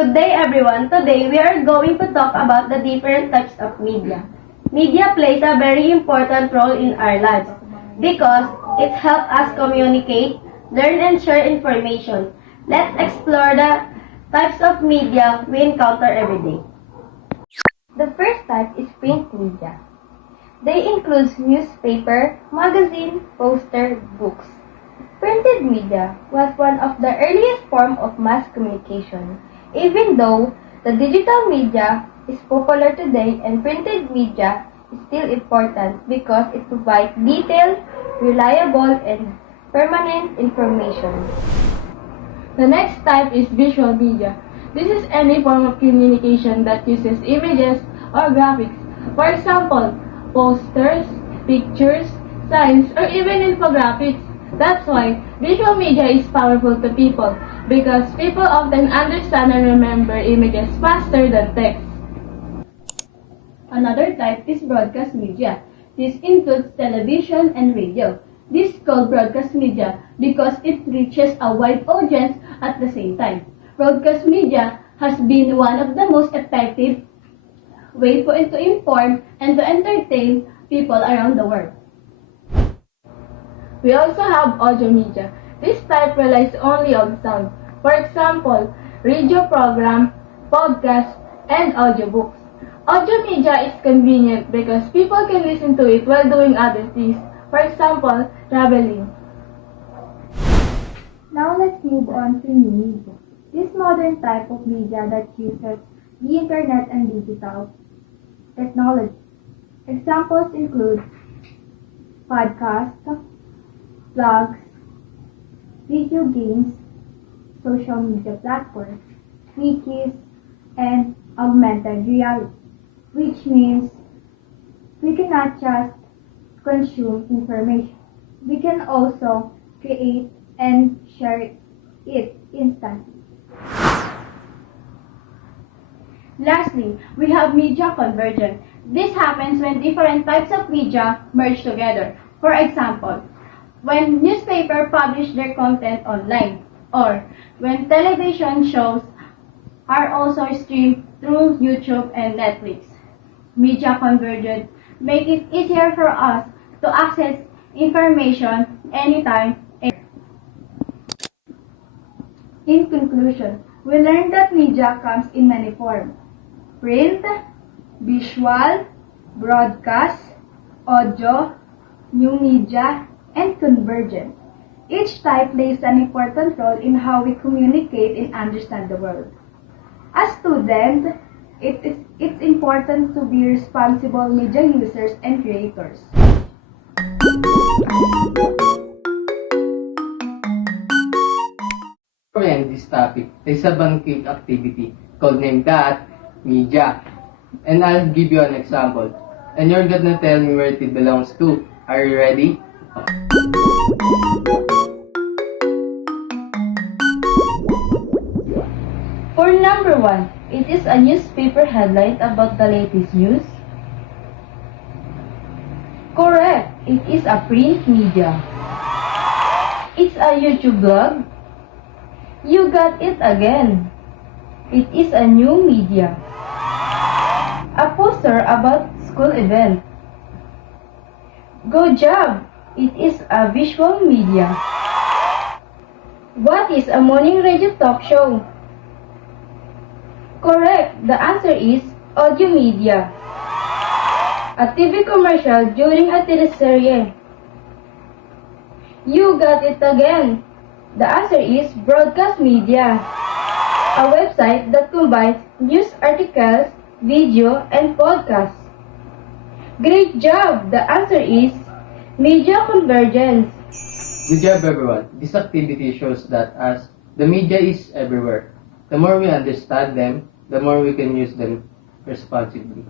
Good day everyone. Today we are going to talk about the different types of media. Media plays a very important role in our lives because it helps us communicate, learn and share information. Let's explore the types of media we encounter every day. The first type is print media. They include newspaper, magazine, poster, books. Printed media was one of the earliest forms of mass communication. Even though the digital media is popular today and printed media is still important because it provides detailed, reliable, and permanent information. The next type is visual media. This is any form of communication that uses images or graphics. For example, posters, pictures, signs, or even infographics. That's why visual media is powerful to people because people often understand and remember images faster than text. Another type is broadcast media. This includes television and radio. This is called broadcast media because it reaches a wide audience at the same time. Broadcast media has been one of the most effective ways to inform and to entertain people around the world. We also have audio media. This type relies only on sound. For example, radio program, podcast, and audiobooks. Audio media is convenient because people can listen to it while doing other things. For example, traveling. Now let's move on to new media. This modern type of media that uses the internet and digital technology. Examples include podcasts, blogs, video games, social media platforms, wikis, and augmented reality, which means we cannot just consume information. We can also create and share it instantly. Lastly, we have media convergence. This happens when different types of media merge together. For example, when newspapers publish their content online, or when television shows are also streamed through YouTube and Netflix. Media convergence make it easier for us to access information anytime. In conclusion, we learned that media comes in many forms: print, visual, broadcast, audio, new media, and convergent. Each type plays an important role in how we communicate and understand the world. As students, it's important to be responsible media users and creators. To end this topic, there's a banking activity called Name That Media. And I'll give you an example. And you're gonna tell me where it belongs to. Are you ready? For number 1, it is a newspaper headline about the latest news. Correct, it is a print media. It's a YouTube blog. You got it again. It is a new media. A poster about school event. Good job! It is a visual media. What is a morning radio talk show? Correct. The answer is audio media. A TV commercial during a teleserye. You got it again. The answer is broadcast media. A website that combines news articles, video, and podcasts. Great job! The answer is media convergence. Good job everyone. This activity shows that as the media is everywhere, the more we understand them, the more we can use them responsibly.